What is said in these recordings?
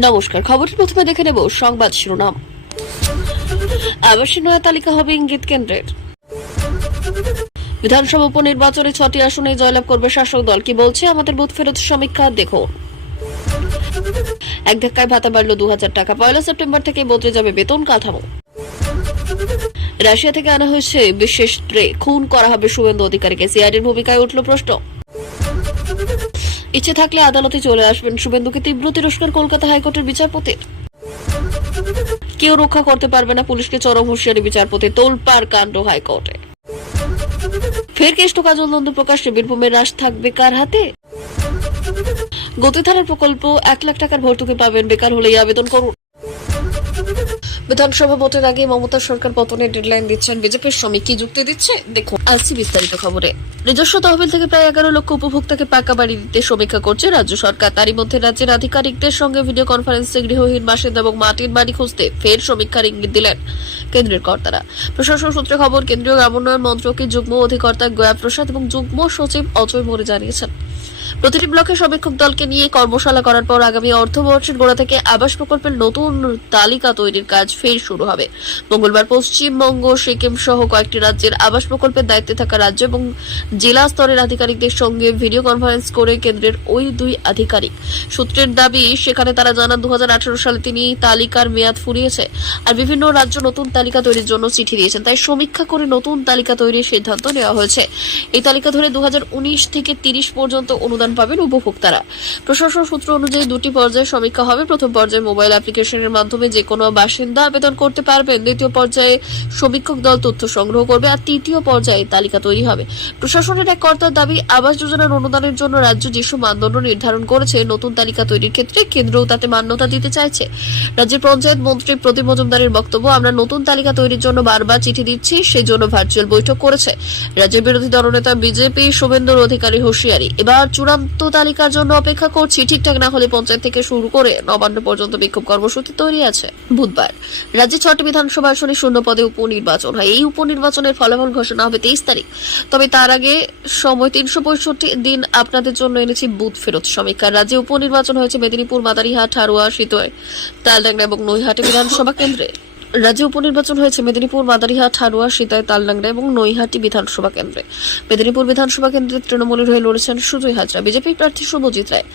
নমস্কার, খবরের প্রথমে দেখে নেব সংবাদ শিরোনাম। আবাসিক নয়া তালিকা হবে ইঙ্গিত কেন্দ্রের। বিধানসভা উপনির্বাচনে 6টি আসনে জয়লাভ করবে শাসক দল, কি বলছে আমাদের বুথ ফেরত সমীক্ষা দেখুন। এক ধাক্কায় ভাতা বাড়ল 2000 টাকা, 1 সেপ্টেম্বর থেকে বদলে যাবে বেতন কাঠামো। রাশিয়া থেকে আনা হয়েছে বিশেষ ট্রে, খুন করা হবে শুভেন্দু অধিকারীকে, সিআইডির ভূমিকায় উঠল প্রশ্ন। ইচ্ছে থাকলে আদালতে চলে আসবেন শুভেন্দুকে তীব্র তিরস্কার কলকাতা হাইকোর্টের বিচারপতির। কেউ রক্ষা করতে পারবে না পুলিশকে, চরম হুঁশিয়ারি বিচারপতি, তোলপাড় কাণ্ড হাইকোর্টে। ফের কেষ্ট কাজল নন্দু প্রকাশ্যে, বীরভূমের রাশ থাকবে কার হাতে। গতিধারার প্রকল্প 1 লাখ টাকার ভর্তুকি পাবেন, বেকার হলেই আবেদন করুন। বিধানসভা ভোটের আগে মমতা সরকার পতনের ডেডলাইন দিচ্ছেন বিজেপির শ্রমিক, কি যুক্তি দিচ্ছে দেখুন আজকে বিস্তারিত খবরে। নিজস্ব তহবিল থেকে প্রায় 11 লক্ষ উপভোক্তাকে পাকা বাড়ি দিতে সমীক্ষা করছে রাজ্য সরকার। তারই মধ্যে রাজ্যের আধিকারিকদের সঙ্গে ভিডিও কনফারেন্সে গৃহহীন বাসিন্দা এবং মাটির বাড়ি খুঁজতে ফের সমীক্ষার ইঙ্গিত দিলেন কেন্দ্রের কর্তারা। প্রশাসন সূত্রে খবর, কেন্দ্রীয় গ্রামোন্নয়ন মন্ত্রকের যুগ্ম অধিকর্তা গয়া প্রসাদ এবং যুগ্ম সচিব অজয় মোরে জানিয়েছেন, প্রতিটি ব্লকে সমীক্ষক দলকে নিয়ে কর্মশালা করার পর আগামী অর্থবর্ষের গোড়া থেকে আবাস প্রকল্পের নতুন তালিকা তৈরির কাজ ফের শুরু হবে। মঙ্গলবার পশ্চিমবঙ্গ, সিকিম সহ কয়েকটি রাজ্যের আবাস প্রকল্পের দায়িত্বে থাকা রাজ্য এবং জেলা স্তরের আধিকারিকদের সঙ্গে ভিডিও কনফারেন্স করে কেন্দ্রের ওই দুই আধিকারিক সূত্রের দাবি, সেখানে তারা জানান 2018 সালে তিনি তালিকার মেয়াদ ফুরিয়েছে আর বিভিন্ন রাজ্য নতুন তালিকা তৈরির জন্য চিঠি দিয়েছেন, তাই সমীক্ষা করে নতুন তালিকা তৈরির সিদ্ধান্ত নেওয়া হয়েছে। এই তালিকা ধরে 2019 থেকে 30 পর্যন্ত অনুদান পাবেন উপভোক্তারা। প্রশাসন সূত্র অনুযায়ী 2টি পর্যায়ে সমীক্ষা হবে। প্রথম পর্যায়ে মোবাইল অ্যাপ্লিকেশনের মাধ্যমে যে কোনো বাসিন্দা আবেদন করতে পারবেন, দ্বিতীয় পর্যায়ে সমীক্ষক দল তথ্য সংগ্রহ করবে আর তৃতীয় পর্যায়ে তালিকা তৈরি হবে। প্রশাসনের এক কর্তার দাবি, আবাস যোজনার অনুদানের জন্য রাজ্য যেসব মানদণ্ড নির্ধারণ করেছে, নতুন তালিকা তৈরির ক্ষেত্রে কেন্দ্রও তাতে মান্যতা দিতে চাইছে। রাজ্যের পঞ্চায়েত মন্ত্রী প্রদীপ মজুমদারের বক্তব্য, আমরা নতুন তালিকা তৈরির জন্য বারবার চিঠি দিচ্ছি, সেই জন্য ভার্চুয়াল বৈঠক করেছে। রাজ্যের বিরোধী দলনেতা বিজেপি শুভেন্দুর অধিকারী হুঁশিয়ারি, এবার চূড়ান্ত তালিকার জন্য অপেক্ষা করছি, ঠিকঠাক না হলে পঞ্চায়েত থেকে শুরু করে নবান্ন পর্যন্ত বিক্ষোভ কর্মসূচি তৈরি আছে। বুধবার রাজ্যে 6টি বিধানসভা আসনে শূন্য পদে উপনির্বাচন হয়। এই উপনির্বাচনের ফলাফল ঘোষণা হবে 23 তারিখ। তবে তার আগে সময় 365 দিন আপনাদের জন্য এনেছি বুথ ফেরত সমীক্ষা। রাজ্যে উপনির্বাচন হয়েছে মেদিনীপুর, মাদারিহাট, হারোয়া, সিতোয়, তালডাংরা এবং নৈহাটি বিধানসভা কেন্দ্রে। রাজ্যে উপনির্বাচন হয়েছে মেদিনীপুর, মাদারিহাট, হারোয়া, সিতাই, তালডাংরা এবং নৈহাটি বিধানসভা কেন্দ্রে। মেদিনীপুর বিধানসভা কেন্দ্রে তৃণমূলের হয়ে লড়েছেন সুজয় হাজরা, বিজেপি প্রার্থী শুভজিৎ রায়।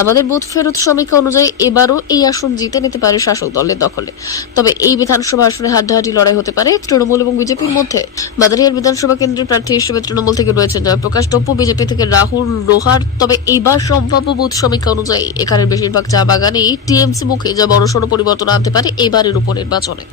আমাদের বুথ ফেরত সমীক্ষা অনুযায়ী এবারও এই আসন জিতে নিতে পারে শাসক দলের দখলে। তবে এই বিধানসভা আসনে হাড্ডাহাড্ডি লড়াই হতে পারে তৃণমূল এবং বিজেপির মধ্যে। মাদারিহাট বিধানসভা কেন্দ্রের প্রার্থী হিসেবে তৃণমূল থেকে রয়েছেন জয়প্রকাশ টপ্পু, বিজেপি থেকে রাহুল রোহার। তবে এইবার সম্ভাব্য বুথ সমীক্ষা অনুযায়ী এখানের বেশিরভাগ চা বাগানেই টিএমসি মুখে, যা বড়সড় পরিবর্তন আনতে পারে এবারের উপনির্বাচনে।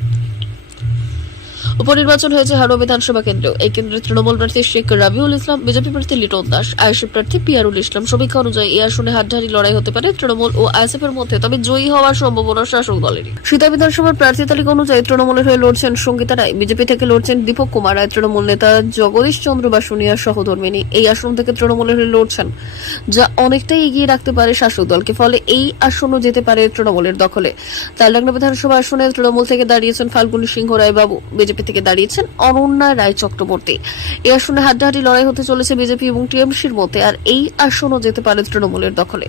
উপনির্বাচন হয়েছে হারোয়া বিধানসভা কেন্দ্রেও। এই কেন্দ্রে তৃণমূল প্রার্থী শেখ রাবিউল ইসলাম, বিজেপি প্রার্থী লিটন দাস, আইএসএফ প্রার্থী পিয়ারুল ইসলাম। সমীক্ষা অনুযায়ী এই আসনে হাড্ডাহাড্ডি লড়াই হতে পারে তৃণমূল ও আইএসএফ এর মধ্যে, তবে জয়ী হওয়ার সম্ভাবনা শাসক দলেরই। সীতা বিধানসভার প্রার্থী তালিকা অনুযায়ী তৃণমূলের হয়ে লড়ছেন সঙ্গীতা রায়, বিজেপি থেকে লড়ছেন দীপক কুমার রায়, তৃণমূল নেতা জগদীশ চন্দ্র বাসুনিয়ার সহধর্মিনী এই আসন থেকে তৃণমূলের হয়ে লড়ছেন, যা অনেকটাই এগিয়ে রাখতে পারে শাসক দলকে। ফলে এই আসনও যেতে পারে তৃণমূলের দখলে। তালডাংরা বিধানসভা আসনে তৃণমূল থেকে দাঁড়িয়েছেন ফাল্গুনী সিংহ রায় বাবু, বিজেপি থেকে দাঁড়িয়েছেন অনন্যা রায় চক্রবর্তী। এই আসনে হাড্ডাহাড্ডি লড়াই হতে চলেছে বিজেপি এবং টিএমসির মধ্যে, আর এই আসনও যেতে পারে তৃণমূলের দখলে।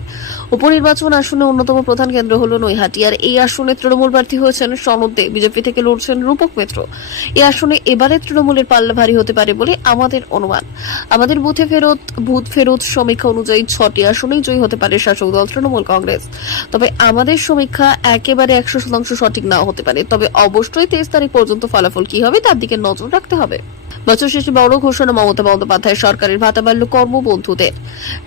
উপনির্বাচন আসনে অন্যতম প্রধান কেন্দ্র হল নৈহাটি, আর এই আসনে তৃণমূল প্রার্থী হয়েছেন সনদ দে, বিজেপি থেকে লড়ছেন রূপক মিত্র। এই আসনে এবারে তৃণমূলের পাল্লা ভারী হতে পারে বলে আমাদের অনুমান। আমাদের বুথ ফেরত সমীক্ষা অনুযায়ী 6টি আসনেই জয়ী হতে পারে শাসক দল তৃণমূল কংগ্রেস। তবে আমাদের সমীক্ষা একেবারে 100% সঠিক নাও হতে পারে। তবে অবশ্যই 23 তারিখ পর্যন্ত ফলাফল কি হবে তার দিকে নজর রাখতে হবে। বছর শেষে বড় ঘোষণা মমতা বন্দ্যোপাধ্যায়, সরকারের ভাতা বাড়ল কর্মবন্ধুদের।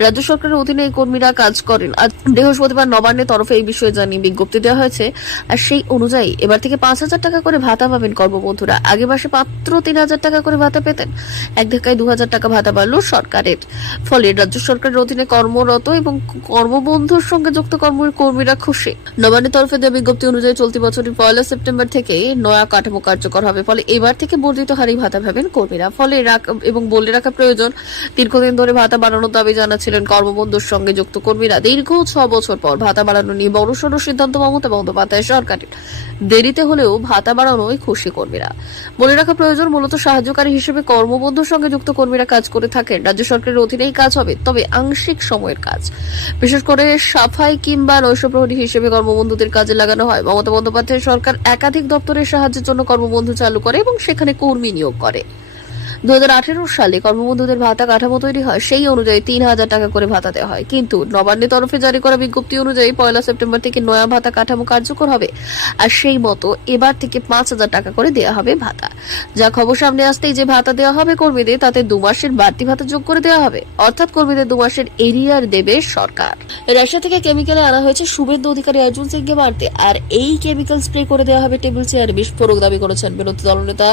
রাজ্য সরকারের অধীনে এই কর্মীরা কাজ করেন। আজ বৃহস্পতিবার নবান্নের তরফে এই বিষয়ে জানিয়ে বিজ্ঞপ্তি দেওয়া হয়েছে, আর সেই অনুযায়ী এবার থেকে 5,000 টাকা করে ভাতা পাবেন কর্মবন্ধুরা। আগে মাসে মাত্র 3,000 টাকা করে ভাতা পেতেন, এক ধাক্কায় 2,000 টাকা ভাতা বাড়ল সরকারের। ফলে রাজ্য সরকারের অধীনে কর্মরত এবং কর্মবন্ধুর সঙ্গে যুক্ত কর্মীরা খুশি। নবান্নের তরফে দেওয়া বিজ্ঞপ্তি অনুযায়ী চলতি বছরের 1 সেপ্টেম্বর থেকে নয়া কাঠামো কার্যকর হবে। ফলে এবার থেকে বর্ধিত হারে ভাতা পাবেন কর্মী। কর্মীরা। ফলে এবং বলে রাখা প্রয়োজন, দীর্ঘদিন ধরে ভাতা বাড়ানোর দাবি জানাচ্ছিলেন কর্মবন্ধুর সঙ্গে যুক্ত কর্মীরা। দীর্ঘ 6 বছর পর ভাতা বাড়ানো নিয়ে বড়সড় সিদ্ধান্ত মমতা বন্দ্যোপাধ্যায় সরকারের। দেরিতে হলেও ভাতা বাড়ানোয় খুশি কর্মীরা। বলে রাখা প্রয়োজন, মূলত সাহায্যকারী হিসেবে কর্মবন্ধুর সঙ্গে যুক্ত কর্মীরা কাজ করে থাকেন। রাজ্য সরকারের অধীনেই কাজ হবে, তবে আংশিক সময়ের কাজ। বিশেষ করে সাফাই কিংবা নৈশপ্রহরী হিসেবে কর্মবন্ধুদের কাজে লাগানো হয়। মমতা বন্দ্যোপাধ্যায় সরকার একাধিক দপ্তরের সাহায্যের জন্য কর্মবন্ধু চালু করে এবং সেখানে কর্মী নিয়োগ করে। 2018 সালে কর্মবন্ধুদের ভাতা কাঠামো তৈরি হয়, সেই অনুযায়ী 3,000 টাকা করে ভাতা দেওয়া হয়। কিন্তু নবান্নের তরফে জারি করা বিজ্ঞপ্তি অনুযায়ী 1 সেপ্টেম্বর থেকে নয়া ভাতা কাঠামো কার্যকর হবে, আর সেই মতো এবার থেকে 5,000 টাকা করে দেওয়া হবে ভাতা। যা খবর সামনে আসতেই যে ভাতা দেওয়া হবে কর্মীদের, তাতে 2 মাসের বাড়তি ভাতা যোগ করে দেওয়া হবে, অর্থাৎ কর্মীদের 2 মাসের এরিয়ার দেবে সরকার। রাশিয়া থেকে কেমিক্যালে আনা হয়েছে শুভেন্দু অধিকারী অর্জুন সিংকে মারতে, আর এই কেমিক্যাল স্প্রে করে দেওয়া হবে টেবিল চেয়ারে। বিস্ফোরক দাবি করেছেন বিরোধী দলনেতা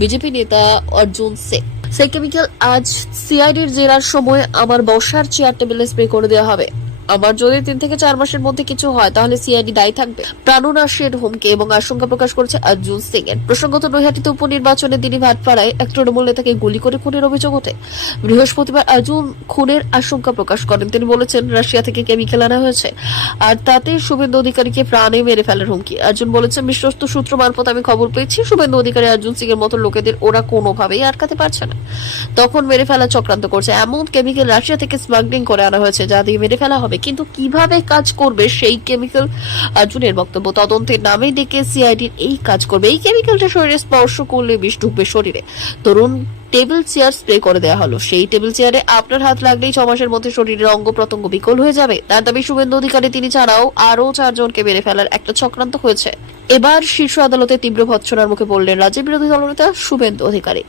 বিজেপি নেতা অর্জুন সিং। সেই কেমিক্যাল আজ সিআইডির জেরার সময় আমার বসার চেয়ার টেবিলে স্প্রে করে দেওয়া হবে। আমার যদি 3 থেকে 4 মাসের মধ্যে কিছু হয় তাহলে সিআইডি দায়ী থাকবে। প্রাণনাশের হুমকি এবং আশঙ্কা প্রকাশ করেছে অর্জুন সিং এর। প্রসঙ্গত, নৈহাটিতে উপনির্বাচনে দিনই ভাটপাড়ায় এক তৃণমূল নেতাকে গুলি করে খুনের অভিযোগ ওঠে। বৃহস্পতিবার অর্জুন খুনের আশঙ্কা প্রকাশ করেন। তিনি বলেছেন, রাশিয়া থেকে কেমিক্যাল আনা হয়েছে, আর তাতে শুভেন্দু অধিকারীকে প্রাণে মেরে ফেলার হুমকি। অর্জুন বলেছেন, বিশ্বস্ত সূত্র মারফত আমি খবর পেয়েছি শুভেন্দু অধিকারী অর্জুন সিং এর মতো লোকেদের ওরা কোনোভাবেই আটকাতে পারছে না, তখন মেরে ফেলা চক্রান্ত করছে। এমন কেমিক্যাল রাশিয়া থেকে স্মাগলিং করে আনা হয়েছে যা দিয়ে মেরে ফেলা হবে, কিন্তু কিভাবে কাজ করবে সেই কেমিক্যাল। অর্জুনের বক্তব্য, তদন্তের নামে ডেকে সিআইডির এই কাজ করবে। এই কেমিক্যালটা শরীরে স্পর্শ করলে বিষ ঢুকবে শরীরে। তরুণ টেবিল চেয়ার স্প্রে করে দেওয়া হলো, সেই টেবিল চেয়ারে আপনার হাত লাগলেই 6 মাসের মধ্যে শরীরের অঙ্গ প্রত্যঙ্গ বিকল হয়ে যাবে। তার দাবি, শুভেন্দু অধিকারী তিনি ছাড়াও আরো 4 জনকে মেরে ফেলার একটা চক্রান্ত হয়েছে। এবার শীর্ষ আদালতে তীব্র ভৎসনার মুখে পড়লেন রাজ্যের বিরোধী দলনেতা শুভেন্দু অধিকারী।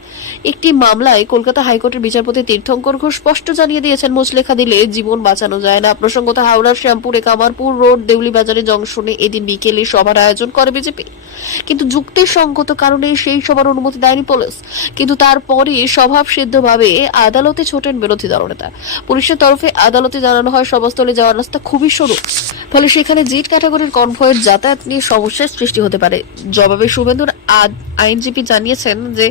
একটি মামলায় কলকাতা হাইকোর্টের বিচারপতি তীর্থঙ্কর ঘোষ স্পষ্ট জানিয়ে দিয়েছেন, মুচলেখা দিলে জীবন বাঁচানো যায় না। প্রসঙ্গত, হাওড়ার শ্যামপুরে কামারপুর রোড দেউলি বাজারে জংশনে এদিন বিকেলে সভার আয়োজন করে বিজেপি, কিন্তু যুক্তিসঙ্গত কারণে সেই সভার অনুমতি দেয়নি পুলিশ। কিন্তু তারপরে স্বভাবসিদ্ধভাবে আদালতে ছোটেন বিরোধী দলনেতা। পুলিশের তরফে আদালতে জানানো হয় সভাস্থলে যাওয়ার রাস্তা খুবই সরু, ফলে সেখানে জেড ক্যাটাগরির কনভয়ের যাতায়াত নিয়ে সমস্যার সৃষ্টি হতে পারে। জবাবে শুভেন্দুর আইনজীবী জানিয়েছেন যে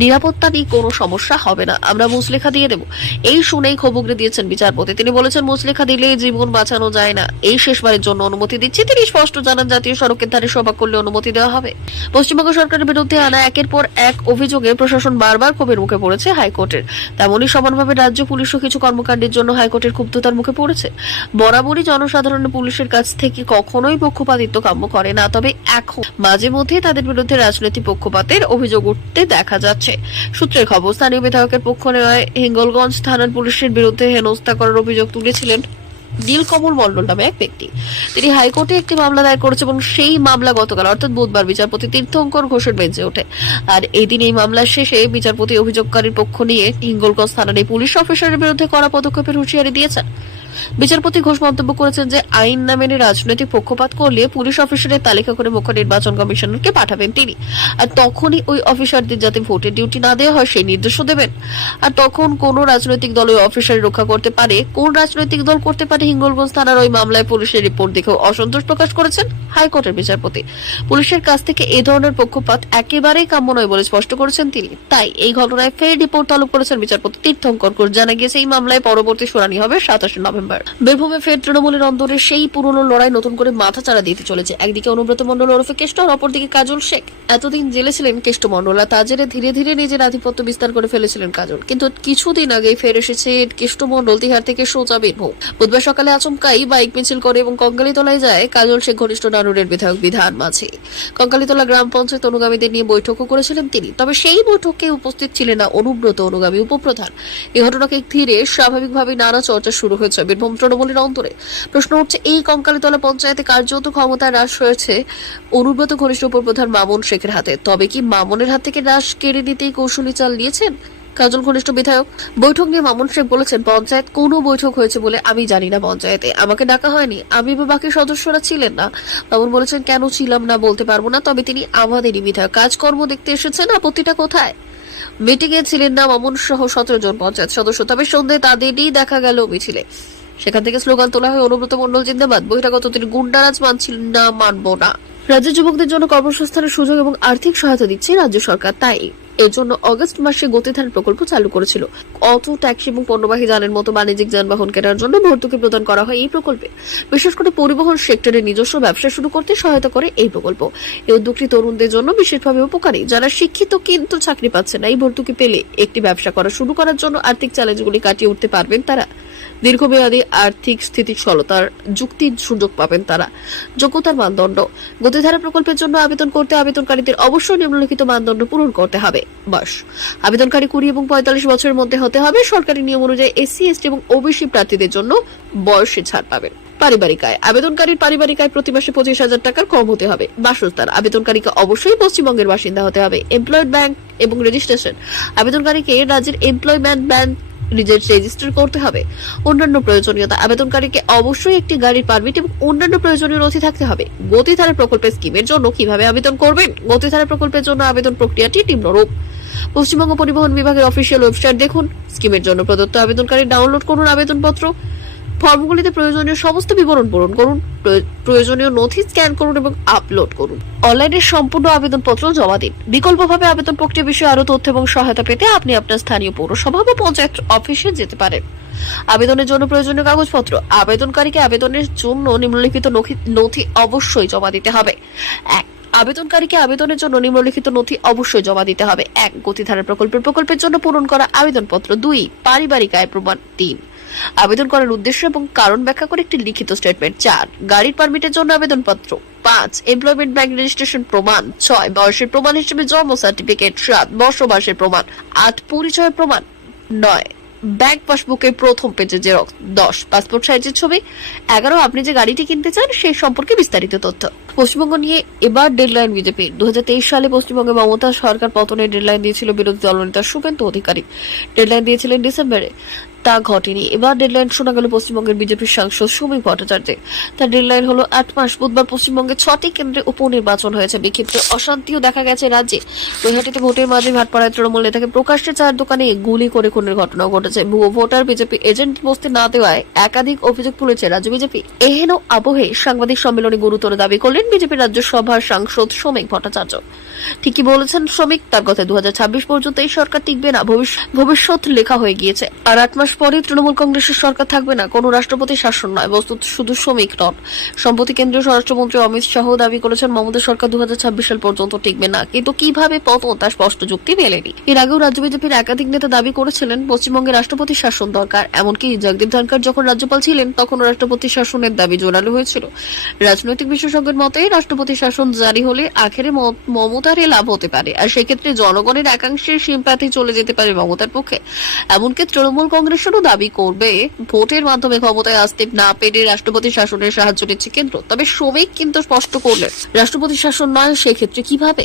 নিরাপত্তা নিয়ে কোনো সমস্যা হবে না, আমরা মুচলেখা দিয়ে দেব। এই শুনেই ক্ষোভ উগরে দিয়েছেন বিচারপতি। তিনি বলেছেন, মুচলেখা দিলে জীবন বাঁচানো যায় না, এই শেষবারের জন্য অনুমতি দিচ্ছি। তিনি স্পষ্ট জানান, জাতীয় সড়কের ধারে সভা করলে অনুমতি দেওয়া হবে। পশ্চিমবঙ্গ সরকারের বিরুদ্ধে আনা একের পর এক অভিযোগে প্রশাসন বারবার ক্ষোভের মুখে পড়েছে হাইকোর্টের। তেমনই সমানভাবে রাজ্য পুলিশও কিছু কর্মকাণ্ডের জন্য হাইকোর্টের ক্ষুব্ধতার মুখে পড়েছে। বরাবরই জনসাধারণ পুলিশের কাছ থেকে কখনোই পক্ষপাতিত্ব কাম্য করে না, তবে এখন মাঝে মধ্যে তাদের বিরুদ্ধে রাজনৈতিক পক্ষপাতের অভিযোগ উঠতে দেখা যাচ্ছে। সূত্রের খবর, স্থানীয় বিধায়কের পক্ষ নেওয়ায় হিঙ্গলগঞ্জ থানার পুলিশের বিরুদ্ধে হেনস্থা করার অভিযোগ তুলেছিলেন নীলকমল মণ্ডল নামে এক ব্যক্তি। তিনি হাইকোর্টে একটি মামলা দায়ের করেছে এবং সেই মামলা গতকাল অর্থাৎ বুধবার বিচারপতি তীর্থঙ্কর ঘোষের বেঞ্চে ওঠে। আর এদিন এই মামলার শেষে বিচারপতি অভিযোগকারীর পক্ষ নিয়ে হিঙ্গলগঞ্জ থানার এই পুলিশ অফিসারের বিরুদ্ধে কড়া পদক্ষেপের হুঁশিয়ারি দিয়েছেন। বিচারপতি ঘোষ মন্তব্য করেছেন যে আইন না মেনে রাজনৈতিক পক্ষপাত করলে পুলিশ অফিসারের তালিকা করে মুখ্য নির্বাচন কমিশনারকে পাঠাবেন তিনি, আর তখনই ওই অফিসারদের যাতে ভোটের ডিউটি না দেওয়া হয় সেই নির্দেশও দেবেন। আর তখন কোন রাজনৈতিক দল ওই অফিসার রক্ষা করতে পারে, কোন রাজনৈতিক দল করতে পারে। হিঙ্গলগঞ্জ থানার ওই মামলায় পুলিশের রিপোর্ট দেখেও অসন্তোষ প্রকাশ করেছেন হাইকোর্টের বিচারপতি। পুলিশের কাছ থেকে এ ধরনের পক্ষপাত একেবারেই কাম্য নয় বলে স্পষ্ট করেছেন তিনি। তাই এই ঘটনায় ফের রিপোর্ট তলব করেছেন বিচারপতি তীর্থঙ্কর ঘোষ। জানা গিয়েছে এই মামলায় পরবর্তী শুনানি হবে 27 নভেম্বর। বীরভূমে ফের তৃণমূলের অন্তরে সেই পুরনো লড়াই নতুন করে মাথাচাড়া দিতে চলেছে। একদিকে অনুব্রত মণ্ডল ওরফে কেষ্ট, আর অপরদিকে কাজল শেখ। এতদিন জেলে ছিলেন কেষ্ট মণ্ডল, আর তার জেরে ধীরে ধীরে নিজের আধিপত্য বিস্তার করে ফেলেছিলেন কাজল। কিন্তু কিছুদিন আগেই ফের এসেছে কেষ্ট মণ্ডল তিহার থেকে সোজা বীরভূম। বুধবার সকালে আচমকাই বাইক মিছিল করে এবং কঙ্কালীতলায় যায় কাজল শেখ ঘনিষ্ঠ নানুরের বিধায়ক বিধান মাঝি। কঙ্কালীতলা গ্রাম পঞ্চায়েত অনুগামীদের নিয়ে বৈঠকও করেছিলেন তিনি, তবে সেই বৈঠকে উপস্থিত ছিলেন না অনুব্রত অনুগামী উপপ্রধান। এই ঘটনাকে ঘিরে স্বাভাবিকভাবে নানা চর্চা শুরু হয়েছে বীরভূম তৃণমূলের অন্তরে। প্রশ্ন উঠছে, এই কঙ্কালীতলা পঞ্চায়েতে কার্যত ক্ষমতা হ্রাস হয়েছে অনুব্রত ঘনিষ্ঠ উপপ্রধান মামুন শেখের হাতে। তবে কি মামুনের হাত থেকে হ্রাস কেড়ে নিতেই কৌশলী চাল নিয়েছেন কাজল ঘনিষ্ঠ বিধায়ক? বৈঠক নিয়ে মামুন শেখ বলেছেন, পঞ্চায়েত কোনো বৈঠক হয়েছে বলে আমি জানি না, পঞ্চায়েতে আমাকে ডাকা হয়নি, আমি বা বাকি সদস্যরা ছিলেন না। মামুন বলেছেন, কেন ছিলাম না বলতে পারবো না, তবে তিনি আমাদেরই বিধায়ক, কাজকর্ম দেখতে এসেছেন, আপত্তিটা কোথায়? মিটিং এ ছিলেন না মামুন সহ 17 জন পঞ্চায়েত সদস্য, তবে সন্ধ্যায় তাদেরই দেখা গেল মিছিলে। সেখান থেকে স্লোগান তোলা হয়, অনুব্রত মণ্ডল জিন্দাবাদ, বহিরাগত তিনি গুন্ডারাজ মানছিলেন না, মানবো না। রাজ্যের যুবকদের জন্য কর্মসংস্থানের সুযোগ এবং আর্থিক সহায়তা দিচ্ছে রাজ্য সরকার, তাই এর জন্য অগস্ট মাসে গতিধারা প্রকল্প চালু করেছিল। অটো, ট্যাক্সি এবং পণ্যবাহী যানের মতো বাণিজ্যিক যানবাহন কেনার জন্য ভর্তুকি প্রদান করা হয় এই প্রকল্পে। বিশেষ করে পরিবহন সেক্টরে নিজস্ব ব্যবসা শুরু করতে সহায়তা করে এই প্রকল্প। এই উদ্যোগটি তরুণদের জন্য বিশেষভাবে উপকারী, যারা শিক্ষিত কিন্তু চাকরি পাচ্ছে না। এই ভর্তুকি পেলে একটি ব্যবসা শুরু করার জন্য আর্থিক চ্যালেঞ্জগুলি কাটিয়ে উঠতে পারবেন তারা। দীর্ঘমেয়াদী আর্থিক স্থিতিশীলতার যুক্তির সুযোগ পাবেন তারা। যোগ্যতার মানদণ্ড: গতিধারা প্রকল্পের জন্য আবেদন করতে আবেদনকারীদের অবশ্যই নিম্নলিখিত মানদণ্ড পূরণ করতে হবে। বয়স: আবেদনকারী 20 এবং 45 বছরের মধ্যে হতে হবে। সরকারি নিয়ম অনুযায়ী এসসি, এসটি এবং ওবিসি প্রার্থীদের জন্য বয়সে ছাড় পাবেন। পারিবারিক আয়: আবেদনকারীর পারিবারিক আয় প্রতি মাসে 25,000 টাকার কম হতে হবে। বাসস্থান: আবেদনকারীকে অবশ্যই পশ্চিমবঙ্গের বাসিন্দা হতে হবে। এমপ্লয়েড ব্যাংক এবং রেজিস্ট্রেশন: আবেদনকারীকে রাজ্যের এমপ্লয়মেন্ট ব্যাংক রেজিস্টার করতে হবে। অন্যান্য প্রয়োজনীয়তা: আবেদনকারীকে অবশ্যই একটি গাড়ির পারমিট এবং অন্যান্য প্রয়োজনীয় নথি থাকতে হবে। গতিধারা প্রকল্পের স্কিমের জন্য কিভাবে আবেদন করবেন? গতিধারা প্রকল্পের জন্য আবেদন প্রক্রিয়াটি নিম্নরূপ। পশ্চিমবঙ্গ পরিবহন বিভাগের অফিসিয়াল ওয়েবসাইট দেখুন। স্কিমের জন্য প্রদত্ত আবেদনকারী ডাউনলোড করুন আবেদনপত্র। ফর্মগুলিতে প্রয়োজনীয় সমস্ত বিবরণ পূরণ করুন। প্রয়োজনীয় নথি স্ক্যান করুন এবং আপলোড করুন। অনলাইনে সম্পূর্ণ আবেদনপত্র জমা দিন। বিকল্পভাবে আবেদন প্রক্রিয়া বিষয়ে আরো তথ্য এবং সহায়তা পেতে আপনি আপনার স্থানীয় পৌরসভা বা পঞ্চায়েত অফিসে যেতে পারেন। আবেদনের জন্য প্রয়োজনীয় কাগজপত্র: আবেদনকারীকে আবেদনের জন্য নিম্নলিখিত নথি অবশ্যই জমা দিতে হবে। 1. আবেদনকারীকে আবেদনের জন্য নিম্নলিখিত নথি অবশ্যই জমা দিতে হবে। 1. গতিধারা প্রকল্পের জন্য পূরণ করা আবেদনপত্র। 2. পারিবারিক আয় প্রমাণ। 3. আবেদন করার উদ্দেশ্য এবং কারণ ব্যাখ্যা করে একটি লিখিত স্টেটমেন্ট। 4. গাড়ির পারমিটের জন্য আবেদনপত্র। 5. এমপ্লয়মেন্ট ব্যাংক রেজিস্ট্রেশন প্রমাণ। 6. বয়সের প্রমাণ হিসেবে জন্ম সার্টিফিকেট। 7. বসবাসের প্রমাণ। 8. পরিচয়ের প্রমাণ। 9. ব্যাংক পাসবুকের প্রথম পেজে জেরক্স। 10. পাসপোর্ট সাইজের ছবি। 11. আপনি যে গাড়িটি কিনতে চান সেই সম্পর্কে বিস্তারিত তথ্য। পশ্চিমবঙ্গ নিয়ে এবার ডেডলাইন বিজেপির। 2023 সালে পশ্চিমবঙ্গে মমতা সরকার পতনের ডেডলাইন দিয়েছিল বিরোধী দলনেতা শুভেন্দু অধিকারী। ডেডলাইন দিয়েছিলেন ডিসেম্বরে, তা ঘটেনি। এবার ডেডলাইন শোনা গেল পশ্চিমবঙ্গের বিজেপির সাংসদ সমীক ভট্টাচার্যের। তার ডেডলাইন হলো 8 মাস। বুধবার পশ্চিমবঙ্গে 6টি কেন্দ্রে উপনির্বাচন হয়েছে। বিক্ষিপ্ত অশান্তিও দেখা গেছে রাজ্যে। নৈহাটিতে ভোটের মাঝে ভাটপাড়ায় তৃণমূল নেতাকে প্রকাশ্যে চায়ের দোকানে গুলি করে খুনের ঘটনাও ঘটেছে। ভুয়ো ভোটার বিজেপি এজেন্ট বসতে না দেওয়ায় একাধিক অভিযোগ তুলেছে রাজ্য বিজেপি। এহেন আবহে সাংবাদিক সম্মেলনে গুরুতর দাবি করলেন বিজেপি রাজ্যসভার সাংসদ সমীক ভট্টাচার্য। ঠিকই বলেছেন সমীক। তার কথায় 2026 পর্যন্ত এই সরকার টিকবে না, ভবিষ্যৎ লেখা হয়ে গিয়েছে। আর 8 মাস পরে তৃণমূল কংগ্রেসের সরকার থাকবে না। কোনো রাষ্ট্রপতি শাসন নয়। বস্তুত শুধু সমীক নন, সম্প্রতি কেন্দ্রীয় স্বরাষ্ট্রমন্ত্রী অমিত শাহ দাবি করেছেন মমতা সরকার 2026 সাল পর্যন্ত টিকবে না। কিন্তু কিভাবে পতন তার স্পষ্ট যুক্তি মেলেনি। এর আগেও রাজ্য বিজেপির একাধিক নেতা দাবি করেছিলেন পশ্চিমবঙ্গে রাষ্ট্রপতি শাসন দরকার। এমনকি জগদীপ ধনখড় যখন রাজ্যপাল ছিলেন তখন রাষ্ট্রপতি শাসনের দাবি জোরালো হয়েছিল। রাজনৈতিক বিশেষজ্ঞের মতে রাষ্ট্রপতি শাসন জারি হলে আখেরে মমতারই লাভ হতে পারে, আর সেক্ষেত্রে জনগণের একাংশের সিম্প্যাথি চলে যেতে পারে মমতার পক্ষে। এমনকি তৃণমূল কংগ্রেসেরও দাবি করবে ভোটের মাধ্যমে ক্ষমতায় আসতে না পেরে রাষ্ট্রপতি শাসনের সাহায্য নিচ্ছে কেন্দ্র। তবে সমীক কিন্তু স্পষ্ট করলেন রাষ্ট্রপতি শাসন নয়, সেক্ষেত্রে কিভাবে।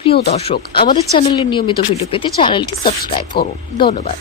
প্রিয় দর্শক, আমাদের চ্যানেলের নিয়মিত ভিডিও পেতে চ্যানেলটি সাবস্ক্রাইব করুন। ধন্যবাদ।